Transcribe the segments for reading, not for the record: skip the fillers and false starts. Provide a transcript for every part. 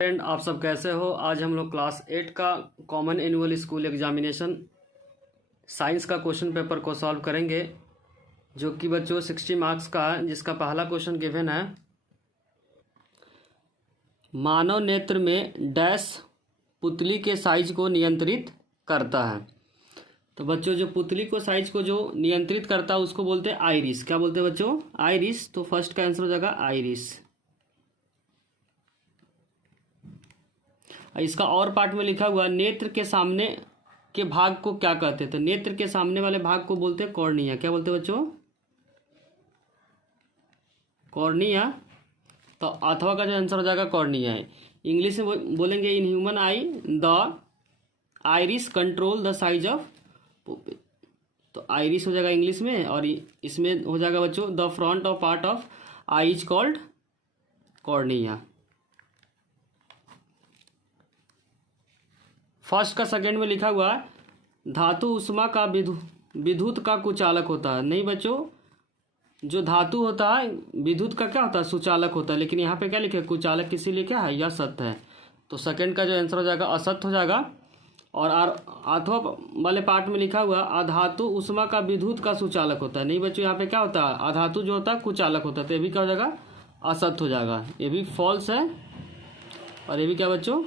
Friend, आप सब कैसे हो। आज हम लोग क्लास 8 का common annual school examination science का क्वेश्चन पेपर को सॉल्व करेंगे, जो कि बच्चों 60 मार्क्स का है। जिसका पहला क्वेश्चन गिवन है, मानव नेत्र में डैश पुतली के साइज को नियंत्रित करता है। तो बच्चों, जो पुतली को साइज को जो नियंत्रित करता है उसको बोलते हैं आइरिस। क्या बोलते हैं बच्चों? आइरिस। तो फर्स्ट का आंसर हो जाएगा आइरिस। इसका और पार्ट में लिखा हुआ, नेत्र के सामने के भाग को क्या कहते हैं? तो नेत्र के सामने वाले भाग को बोलते हैं कॉर्निया। क्या बोलते हैं बच्चों? कॉर्निया। तो अथवा का जो आंसर हो जाएगा कॉर्निया है। इंग्लिश में बोलेंगे, in human I the iris control the size of pupil. तो आइरिस हो जाएगा इंग्लिश में, और इसमें हो जाएगा बच्चों the front of part of I is called cornea. First का सेकेंड में लिखा हुआ है, धातु उष्मा का विद्युत का कुचालक होता है। नहीं बच्चों, जो धातु होता है विद्युत का क्या होता है? सुचालक होता है। लेकिन यहाँ पे क्या लिखे? कुचालक। इसीलिए क्या है? यह असत्य है। तो सेकंड का जो आंसर हो जाएगा असत्य हो जाएगा। और अथवा वाले पार्ट में लिखा हुआ, अधातु उष्मा का विद्युत का सुचालक होता है। नहीं बच्चों, यहाँ पे क्या होता है? अधातु जो होता है कुचालक होता है। तो ये भी क्या हो जाएगा? असत्य हो जाएगा। ये भी फॉल्स है, और ये भी क्या बच्चों?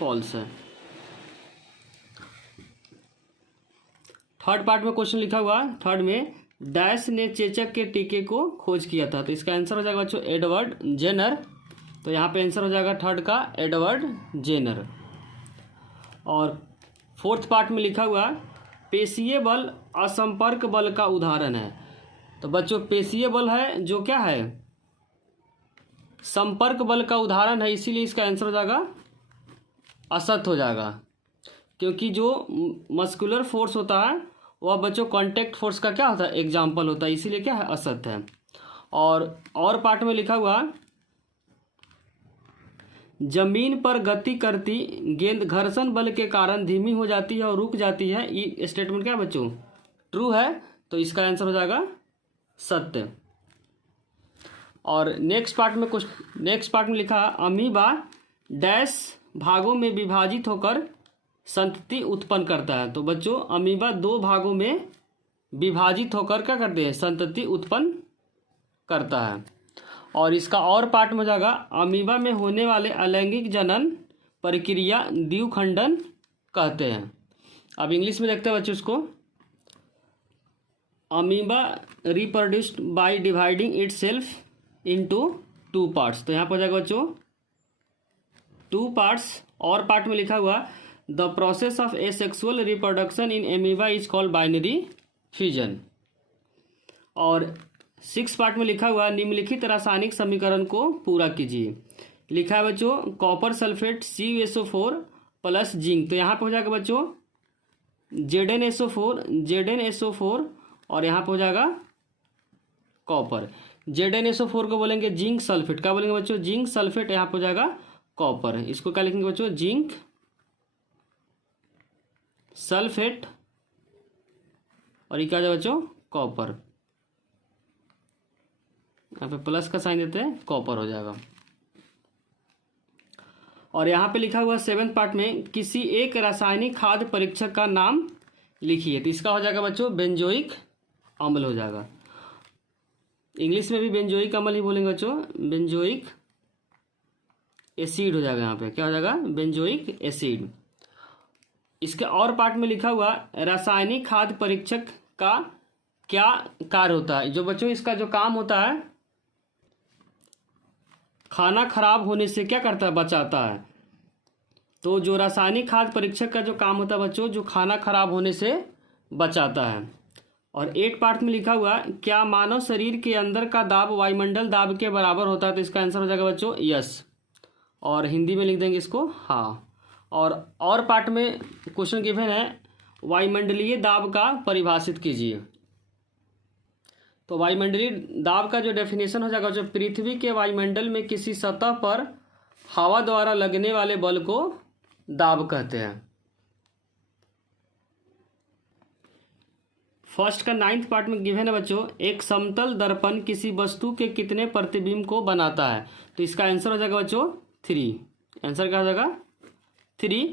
फॉल्स है। थर्ड पार्ट में क्वेश्चन लिखा हुआ है, थर्ड में, डैश ने चेचक के टीके को खोज किया था। तो इसका आंसर हो जाएगा बच्चों एडवर्ड जेनर। तो यहाँ पे आंसर हो जाएगा थर्ड का एडवर्ड जेनर। और फोर्थ पार्ट में लिखा हुआ, पेशीय बल असंपर्क बल का उदाहरण है। तो बच्चों, पेशीय बल है जो क्या है? संपर्क बल का उदाहरण है। इसीलिए इसका आंसर हो जाएगा असत्य हो जाएगा, क्योंकि जो मस्कुलर फोर्स होता है वह बच्चों कांटेक्ट फोर्स का क्या होता है? एग्जाम्पल होता है। इसीलिए क्या है? असत्य है। और पार्ट में लिखा हुआ, जमीन पर गति करती गेंद घर्षण बल के कारण धीमी हो जाती है और रुक जाती है। ये स्टेटमेंट क्या बच्चों? ट्रू है। तो इसका आंसर हो जाएगा सत्य। और नेक्स्ट पार्ट में लिखा, अमीबा डैश भागों में विभाजित होकर संतति उत्पन्न करता है। तो बच्चों, अमीबा दो भागों में विभाजित होकर क्या करते हैं? संतति उत्पन्न करता है। और इसका और पार्ट में जाएगा, अमीबा में होने वाले अलैंगिक जनन प्रक्रिया द्विखंडन कहते हैं। अब इंग्लिश में देखते हैं बच्चों इसको, amoeba reproduced by dividing itself into two parts. तो यहाँ पर जाएगा बच्चों टू पार्ट्स। और पार्ट में लिखा हुआ, the process of asexual reproduction in amoeba is called binary fusion. और सिक्स पार्ट में लिखा हुआ, निम्नलिखित रासायनिक समीकरण को पूरा कीजिए। लिखा है बच्चों, copper sulphate CuSO4 plus zinc. तो यहाँ पे हो जाएगा बच्चों ZnSO4 और यहाँ पे हो जाएगा कॉपर। ZnSO4 को बोलेंगे जिंक सल्फेट। क्या बोलेंगे बच्चों? Zinc sulphate. यहाँ पे हो जाएगा कॉपर। इसको क्या लिखेंगे बच्चों? Zinc sulphate. और ये क्या हो जाएगा बच्चों? कॉपर। यहाँ पे प्लस का साइन देते हैं, कॉपर हो जाएगा। और यहाँ पे लिखा हुआ सेवेंथ पार्ट में, किसी एक रासायनिक खाद्य परीक्षक का नाम लिखिए। तो इसका हो जाएगा बच्चों बेंजोइक अम्ल हो जाएगा। इंग्लिश में भी बेंजोइक अम्ल ही बोलेंगे बच्चों, बेंजोइक एसिड हो जाएगा। यहाँ पे क्या हो जाएगा? Benzoic acid. इसके और पार्ट में लिखा हुआ, रासायनिक खाद्य परीक्षक का क्या कार्य होता है? जो बच्चों इसका जो काम होता है, खाना खराब होने से क्या करता है? बचाता है। तो जो रासायनिक खाद्य परीक्षक का जो काम होता है बच्चों, जो खाना खराब होने से बचाता है। और 8 पार्ट में लिखा हुआ, क्या मानव शरीर के अंदर का दाब वायुमंडल दाब के बराबर होता है? तो इसका आंसर हो जाएगा बच्चों यस। और हिंदी में लिख देंगे इसको हाँ। और पार्ट में क्वेश्चन गिवन है, वायुमंडलीय दाब का परिभाषित कीजिए। तो वायुमंडलीय दाब का जो डेफिनेशन हो जाएगा, जो पृथ्वी के वायुमंडल में किसी सतह पर हवा द्वारा लगने वाले बल को दाब कहते हैं। फर्स्ट का 9th पार्ट में गिवन है बच्चों, एक समतल दर्पण किसी वस्तु के कितने प्रतिबिंब को बनाता है? तो इसका आंसर हो जाएगा बच्चों 3। आंसर क्या हो जाएगा 3।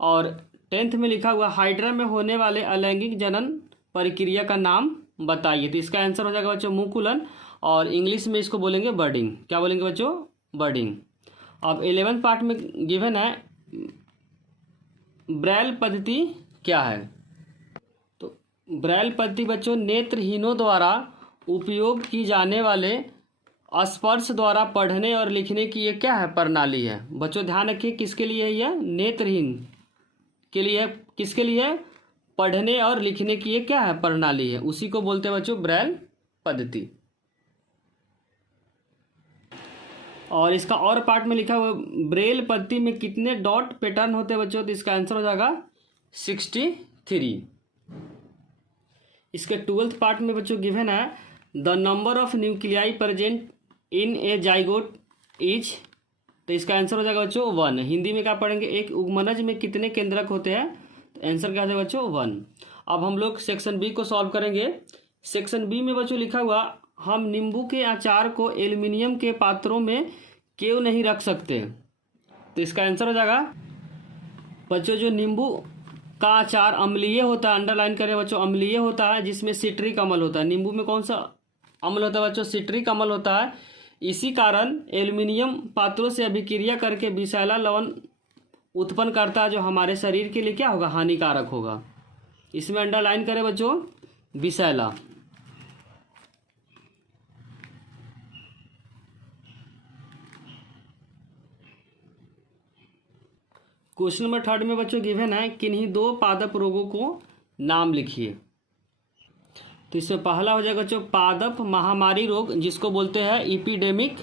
और 10th में लिखा हुआ हाइड्रा में होने वाले अलैंगिक जनन प्रक्रिया का नाम बताइए। तो इसका आंसर हो जाएगा बच्चों मुकुलन, और इंग्लिश में इसको बोलेंगे बर्डिंग। क्या बोलेंगे बच्चों? बर्डिंग। अब 11th पार्ट में गिवन है ब्रेल पद्धति क्या है। तो ब्रेल पद्धति बच्चों नेत्रहीनों द्वारा उपयोग की जाने वाले स्पर्श द्वारा पढ़ने और लिखने की ये क्या है? प्रणाली है। बच्चों ध्यान रखिए किसके लिए है यह? नेत्रहीन के लिए। किसके लिए? पढ़ने और लिखने की ये क्या है? प्रणाली है। उसी को बोलते हैं बच्चों ब्रेल पद्धति। और इसका और पार्ट में लिखा हुआ ब्रेल पद्धति में कितने डॉट पैटर्न होते हैं बच्चों? तो इसका आंसर हो जाएगा 63। इसके 12th पार्ट में बच्चों गिवन है the number of nuclei present in A zygote is. तो इसका आंसर हो जाएगा बच्चों 1। हिंदी में क्या पढ़ेंगे? एक उगमनज में कितने केंद्रक होते हैं? तो आंसर क्या हो जाएगा बच्चों 1। अब हम लोग सेक्शन बी को सॉल्व करेंगे। सेक्शन बी में बच्चों लिखा हुआ हम नींबू के अचार को एल्युमिनियम के पात्रों में क्यों नहीं रख सकते? तो इसका आंसर हो जाएगा बच्चों जो नींबू का अचार अम्लीय होता है, अंडरलाइन करें बच्चों, अम्लीय होता है जिसमें सिट्रिक अम्ल होता है। नींबू में कौन सा अम्ल होता है बच्चों? सिट्रिक अम्ल होता है। इसी कारण एल्युमिनियम पात्रों से अभिक्रिया करके विषैला लवण उत्पन्न करता है जो हमारे शरीर के लिए क्या होगा? हानिकारक होगा। इसमें अंडरलाइन करें बच्चों विषैला। क्वेश्चन नंबर 3 में बच्चों गिवन है किन्हीं 2 पादप रोगों को नाम लिखिए। तो इसमें पहला हो जाएगा बच्चों पादप महामारी रोग जिसको बोलते हैं इपिडेमिक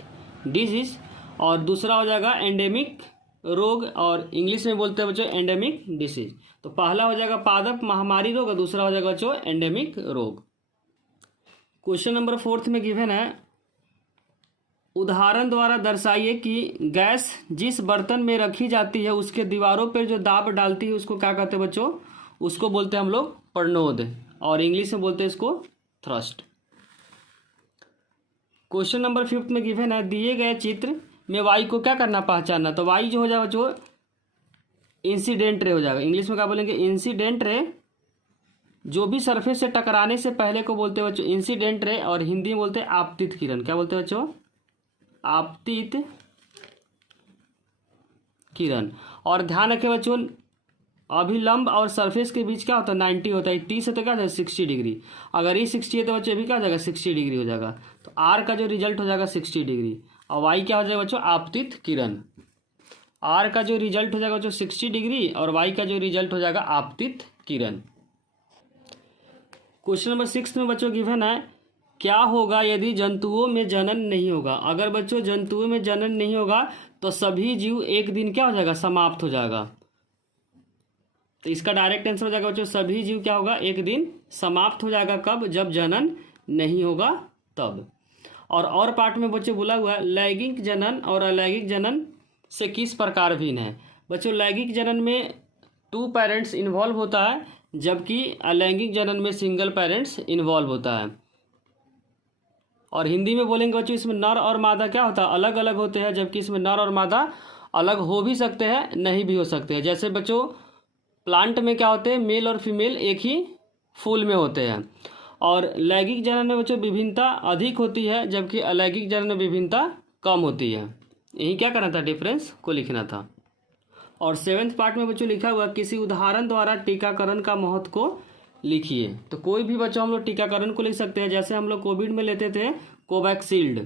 डिजीज, और दूसरा हो जाएगा एंडेमिक रोग और इंग्लिश में बोलते हैं बच्चों एंडेमिक डिसीज। तो पहला हो जाएगा पादप महामारी रोग और दूसरा हो जाएगा बच्चों एंडेमिक रोग। क्वेश्चन नंबर 4 में गिवन है उदाहरण द्वारा दर्शाइए कि गैस जिस बर्तन में रखी जाती है उसके दीवारों पर जो दाब डालती है उसको क्या कहते हैं बच्चों? उसको बोलते हैं हम लोग प्रणोद, और इंग्लिश में बोलते हैं इसको थ्रस्ट। क्वेश्चन नंबर 5 में गिवन है दिए गए चित्र में वाई को क्या करना? पहचानना। तो वाई जो हो जाएगा बच्चों इंसिडेंट रे हो जाएगा। इंग्लिश में क्या बोलेंगे? Incident ray. जो भी सरफेस से टकराने से पहले को बोलते हैं बच्चों इंसिडेंट रे, और हिंदी में बोलते हैं आपतित किरण। क्या बोलते हैं बच्चों? आपतित किरण। और ध्यान रखें बच्चों अभिलंब और सरफेस के बीच क्या होता है? 90 होता है। 30 है तो क्या हो जाएगा? 60 डिग्री। अगर ये 60 है तो बच्चों अभी क्या हो जाएगा? 60 डिग्री हो जाएगा। तो आर का जो रिजल्ट हो जाएगा 60 डिग्री, और वाई क्या हो जाएगा बच्चों? आपतित किरण। आर का जो रिजल्ट हो जाएगा बच्चों 60 डिग्री, और वाई का जो रिजल्ट हो जाएगा आपतित किरण। क्वेश्चन नंबर 6 में बच्चों गिवन है क्या होगा यदि जंतुओं में जनन नहीं होगा? अगर बच्चों जंतुओं में जनन नहीं होगा तो सभी जीव एक दिन क्या हो जाएगा? समाप्त हो जाएगा। तो इसका डायरेक्ट आंसर हो जाएगा बच्चों सभी जीव क्या होगा? एक दिन समाप्त हो जाएगा। कब? जब जनन नहीं होगा तब। और पार्ट में बच्चों बोला हुआ है लैंगिक जनन और अलैंगिक जनन से किस प्रकार भिन्न है? बच्चों लैंगिक जनन में 2 पेरेंट्स इन्वॉल्व होता है, जबकि अलैंगिक जनन में सिंगल पेरेंट्स इन्वॉल्व होता है। और हिंदी में बोलेंगे बच्चों इसमें नर और मादा क्या होता है? अलग अलग होते हैं, जबकि इसमें नर और मादा अलग हो भी सकते हैं, नहीं भी हो सकते हैं। जैसे बच्चों प्लांट में क्या होते हैं? मेल और फीमेल एक ही फूल में होते हैं। और लैंगिक जनन में बच्चों विभिन्नता अधिक होती है, जबकि अलैंगिक जनन में विभिन्नता कम होती है। यही क्या करना था? डिफरेंस को लिखना था। और 7th पार्ट में बच्चों लिखा हुआ किसी उदाहरण द्वारा टीकाकरण का महत्व को लिखिए। तो कोई भी बच्चों हम लोग टीकाकरण को लिख सकते हैं। जैसे हम लोग कोविड में लेते थे कोवैक्सील्ड,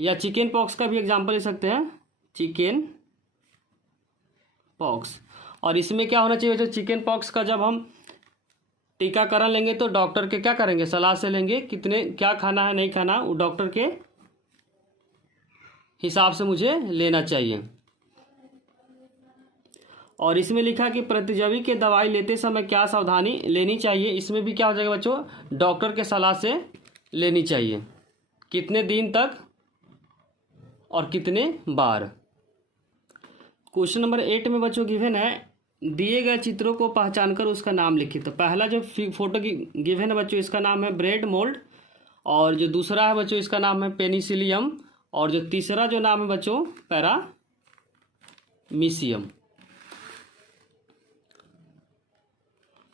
या चिकन पॉक्स का भी एग्जाम्पल ले सकते हैं, चिकन पॉक्स। और इसमें क्या होना चाहिए? जो चिकन पॉक्स का जब हम टीकाकरण लेंगे तो डॉक्टर के क्या करेंगे? सलाह से लेंगे, कितने क्या खाना है नहीं खाना, वो डॉक्टर के हिसाब से मुझे लेना चाहिए। और इसमें लिखा कि प्रतिजैवी के दवाई लेते समय क्या सावधानी लेनी चाहिए? इसमें भी क्या हो जाएगा बच्चों? डॉक्टर के सलाह से लेनी चाहिए। कितने दिन तक और कितने बार। क्वेश्चन नंबर 8 में बच्चों गिवन है दिए गए चित्रों को पहचानकर उसका नाम लिखिए। तो पहला जो फोटो की गिवन है बच्चों इसका नाम है ब्रेड मोल्ड, और जो दूसरा है बच्चों इसका नाम है पेनिसिलियम, और जो तीसरा जो नाम है बच्चों मीशियम।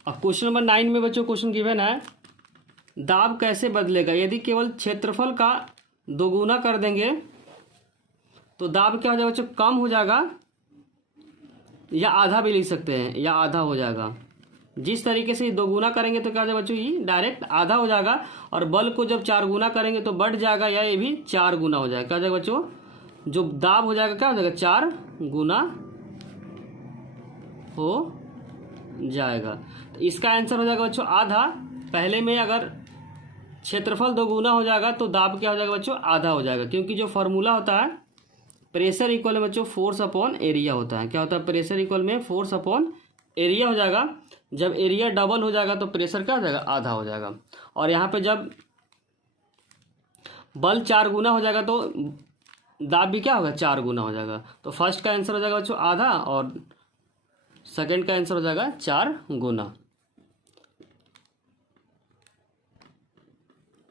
अब क्वेश्चन नंबर 9 में बच्चों क्वेश्चन गिवन है, दाब कैसे बदलेगा। यदि केवल क्षेत्रफल का दोगुना कर देंगे तो दाब क्या हो जाएगा बच्चों, कम हो जाएगा, या आधा भी लिख सकते हैं, या आधा हो जाएगा। जिस तरीके से दोगुना करेंगे तो क्या हो जाएगा बच्चों, ये डायरेक्ट आधा हो जाएगा, और बल को जब 4 गुना करेंगे तो बढ़ जाएगा, या ये भी 4 गुना हो जाएगा। क्या हो जाएगा बच्चों, जो दाब हो जाएगा क्या हो जाएगा, 4 गुना हो जाएगा। तो इसका आंसर हो जाएगा बच्चों आधा। पहले में अगर क्षेत्रफल दोगुना हो जाएगा तो दाब क्या हो जाएगा बच्चों, आधा हो जाएगा, क्योंकि जो फॉर्मूला होता है प्रेशर इक्वल में बच्चों फोर्स अपॉन एरिया होता है। क्या होता है, प्रेशर इक्वल में फोर्स अपॉन एरिया हो जाएगा। जब एरिया डबल हो जाएगा तो प्रेशर क्या हो जाएगा, आधा हो जाएगा। और यहाँ पे जब बल 4 गुना हो जाएगा तो दाब भी क्या होगा, 4 गुना हो जाएगा। तो फर्स्ट का आंसर हो जाएगा बच्चों आधा, और सेकंड का आंसर हो जाएगा 4 गुना।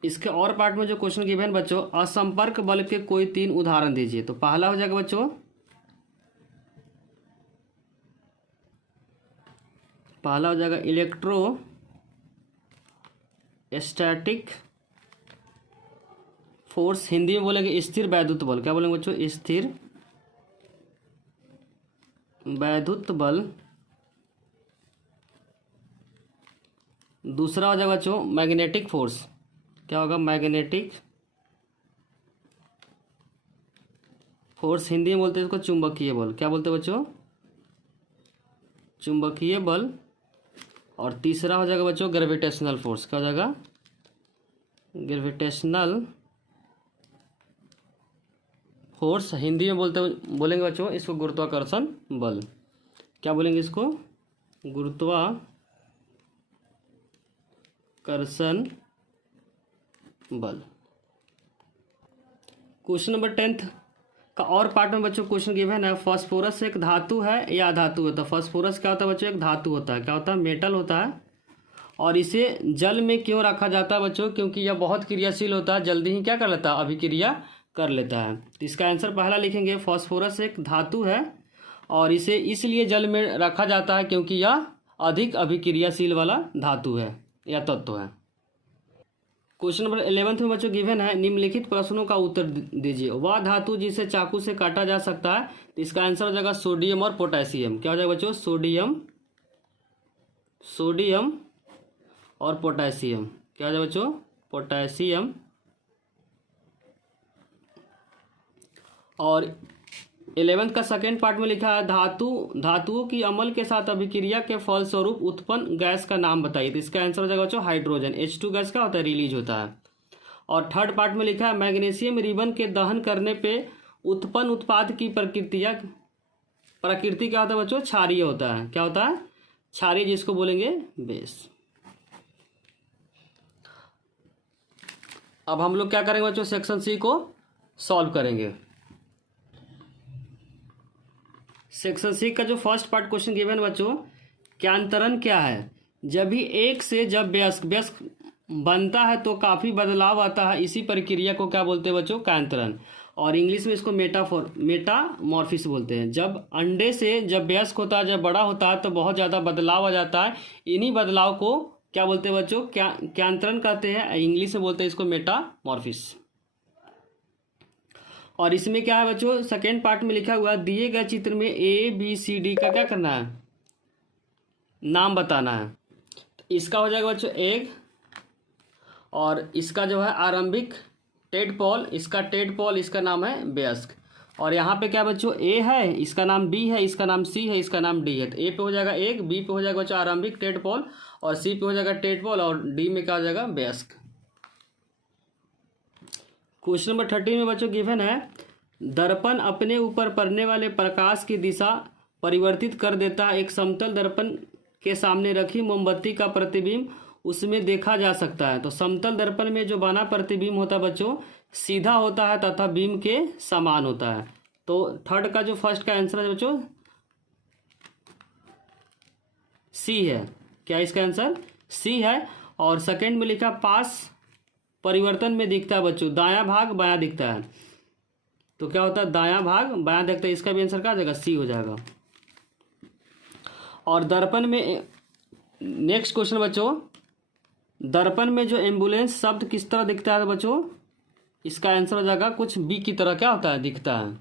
इसके और पार्ट में जो क्वेश्चन गिवन बच्चों, असंपर्क बल के कोई 3 उदाहरण दीजिए। तो पहला हो जाएगा बच्चों, पहला हो जाएगा इलेक्ट्रोस्टैटिक फोर्स, हिंदी में बोलेंगे स्थिर वैद्युत बल। क्या बोलेंगे बच्चों, स्थिर वैद्युत बल। दूसरा हो जाएगा बच्चों मैग्नेटिक फोर्स। क्या होगा, मैग्नेटिक फोर्स, हिंदी में बोलते हैं इसको चुंबकीय बल। क्या बोलते हैं बच्चों, चुंबकीय बल। और तीसरा हो जाएगा बच्चों ग्रेविटेशनल फोर्स। क्या हो जाएगा, ग्रेविटेशनल फोर्स, हिंदी में बोलेंगे बच्चों इसको गुरुत्वाकर्षण बल। क्या बोलेंगे इसको, गुरुत्वाकर्षण बल। क्वेश्चन नंबर 10 का और पार्ट में बच्चों क्वेश्चन गिवन है, फास्फोरस एक धातु है या अधातु होता है। फास्फोरस क्या होता है बच्चों, एक धातु होता है। क्या होता है, मेटल होता है। और इसे जल में क्यों रखा जाता है बच्चों, क्योंकि यह बहुत क्रियाशील होता है, जल्दी ही क्या कर लेता है, अभिक्रिया कर लेता है। तो इसका आंसर पहला लिखेंगे, फास्फोरस एक धातु है और इसे इसलिए जल में रखा जाता है क्योंकि यह अधिक अभिक्रियाशील वाला धातु है या तत्व है। क्वेश्चन नंबर 11 में बच्चों गिवन है, निम्नलिखित प्रश्नों का उत्तर दीजिए। वह धातु जिसे चाकू से काटा जा सकता है। तो इसका आंसर हो जाएगा सोडियम और पोटेशियम। क्या हो जाएगा बच्चों, सोडियम और पोटेशियम। क्या हो जाएगा बच्चों, पोटेशियम। और 11 का सेकेंड पार्ट में लिखा है, धातुओं की अम्ल के साथ अभिक्रिया के फलस्वरूप उत्पन्न गैस का नाम बताइए। तो इसका आंसर हो जाएगा बच्चों हाइड्रोजन। H2 गैस क्या होता है, रिलीज होता है। और थर्ड पार्ट में लिखा है, मैग्नीशियम रिबन के दहन करने पे उत्पन्न उत्पाद की प्रकृति क्या होता है बच्चों, क्षारीय होता है। क्या होता है, क्षारीय, जिसको बोलेंगे बेस। अब हम लोग क्या करेंगे बच्चों, सेक्शन सी को सॉल्व करेंगे। सेक्शन सी का जो फर्स्ट पार्ट क्वेश्चन गिवन बच्चों, क्यांतरण क्या है। जब भी एक से जब व्यस्क बनता है तो काफी बदलाव आता है, इसी प्रक्रिया को क्या बोलते हैं बच्चों, क्यांतरण। और इंग्लिश में इसको मेटामॉर्फिस बोलते हैं। जब अंडे से जब व्यस्क होता है, जब बड़ा होता है तो बहुत ज्यादा बदलाव आ जाता है। इन्हीं बदलाव को क्या बोलते हैं बच्चों, क्यांतरण कहते हैं। इंग्लिश में बोलते हैं इसको मेटामॉर्फिस। और इसमें क्या है बच्चों, सेकेंड पार्ट में लिखा हुआ, दिए गए चित्र में ABCD का क्या करना है, नाम बताना है। तो इसका हो जाएगा बच्चों एग, और इसका जो है आरंभिक टेडपोल, इसका टेडपोल, इसका नाम है वयस्क। और यहाँ पे क्या बच्चों, A है, इसका नाम B है, इसका नाम C है, इसका नाम D है। तो A पे हो जाएगा एग, B पे हो जाएगा बच्चों आरंभिक टेडपोल, और C पे हो जाएगा टेडपोल, और D में क्या हो जाएगा, वयस्क। क्वेश्चन नंबर 13 में बच्चों गिवन है, दर्पण अपने ऊपर पड़ने वाले प्रकाश की दिशा परिवर्तित कर देता है। एक समतल दर्पण के सामने रखी मोमबत्ती का प्रतिबिंब उसमें देखा जा सकता है। तो समतल दर्पण में जो बना प्रतिबिंब होता है बच्चों, सीधा होता है तथा बीम के समान होता है। तो थर्ड का जो फर्स्ट का आंसर है बच्चों C है। क्या इसका आंसर C है। और सेकंड में लिखा, पास परिवर्तन में दिखता है बच्चों, दायां भाग बायां दिखता है। तो क्या होता है दायां भाग बायां देखते हैं, इसका भी आंसर क्या आ जाएगा, सी हो जाएगा। और दर्पण में नेक्स्ट क्वेश्चन बच्चों, दर्पण में जो एम्बुलेंस शब्द किस तरह दिखता है बच्चों, इसका आंसर हो जाएगा कुछ बी की तरह क्या होता है, दिखता है।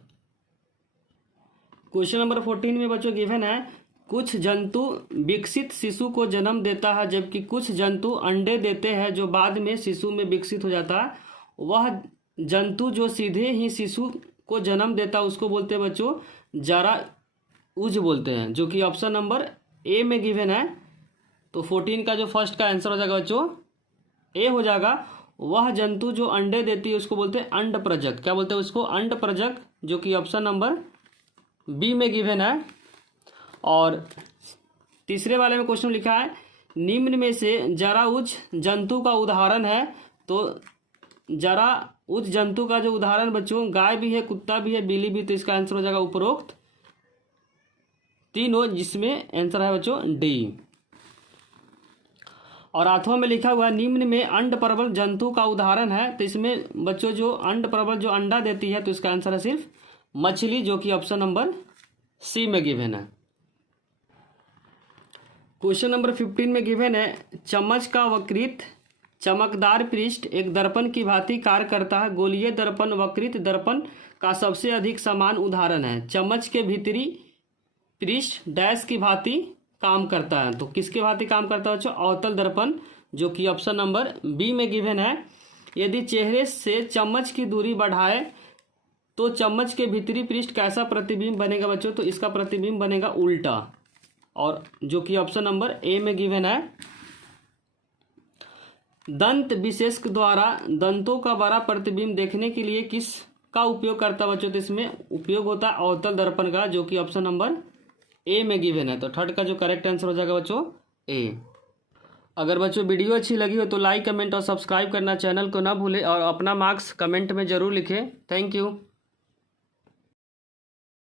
क्वेश्चन नंबर 14 में बच्चों गिवन है कुछ जंतु विकसित शिशु को जन्म देता है जबकि कुछ जंतु अंडे देते हैं जो बाद में शिशु में विकसित हो जाता है। वह जंतु जो सीधे ही शिशु को जन्म देता है उसको बोलते हैं बच्चों जरा उज बोलते हैं, जो कि ऑप्शन नंबर ए में गिवन है। तो 14 का जो फर्स्ट का आंसर हो जाएगा बच्चों ए हो जाएगा। वह जंतु जो अंडे देती है उसको बोलते हैं अंड प्रजक, क्या बोलते हैं उसको, अंड प्रजक, जो कि ऑप्शन नंबर बी में गिवन है। और तीसरे वाले में क्वेश्चन लिखा है निम्न में से जरा उज जंतु का उदाहरण है। तो जरा उज जंतु का जो उदाहरण बच्चों गाय भी है, कुत्ता भी है, बिल्ली भी, तो इसका आंसर हो जाएगा उपरोक्त तीनों, जिसमें आंसर है बच्चों डी। और आठवां में लिखा हुआ है निम्न में अंड प्रबल जंतु का उदाहरण है। तो इसमें बच्चों जो अंड प्रबल जो अंडा देती है तो इसका आंसर है सिर्फ मछली, जो कि ऑप्शन नंबर सी में गिवन है। क्वेश्चन नंबर 15 में गिवन है चम्मच का वक्रित चमकदार पृष्ठ एक दर्पण की भांति कार्य करता है। गोलीय दर्पण वक्रित दर्पण का सबसे अधिक समान उदाहरण है। चम्मच के भीतरी पृष्ठ डैश की भांति काम करता है। तो किसके भांति काम करता है बच्चों, अवतल दर्पण, जो कि ऑप्शन नंबर बी में गिवन है। यदि चेहरे से चम्मच की दूरी बढ़ाए तो चम्मच के भीतरी पृष्ठ कैसा प्रतिबिंब बनेगा बच्चों, तो इसका प्रतिबिंब बनेगा उल्टा, और जो कि ऑप्शन नंबर ए में गिवन है। दंत विशेषज्ञ द्वारा दंतों का बड़ा प्रतिबिंब देखने के लिए किस का उपयोग करता है बच्चों, तो इसमें उपयोग होता है अवतल दर्पण का, जो कि ऑप्शन नंबर ए में गिवन है। तो थर्ड का जो करेक्ट आंसर हो जाएगा बच्चों ए। अगर बच्चों वीडियो अच्छी लगी हो तो लाइक कमेंट और सब्सक्राइब करना चैनल को ना भूलें और अपना मार्क्स कमेंट में जरूर लिखें। Thank you.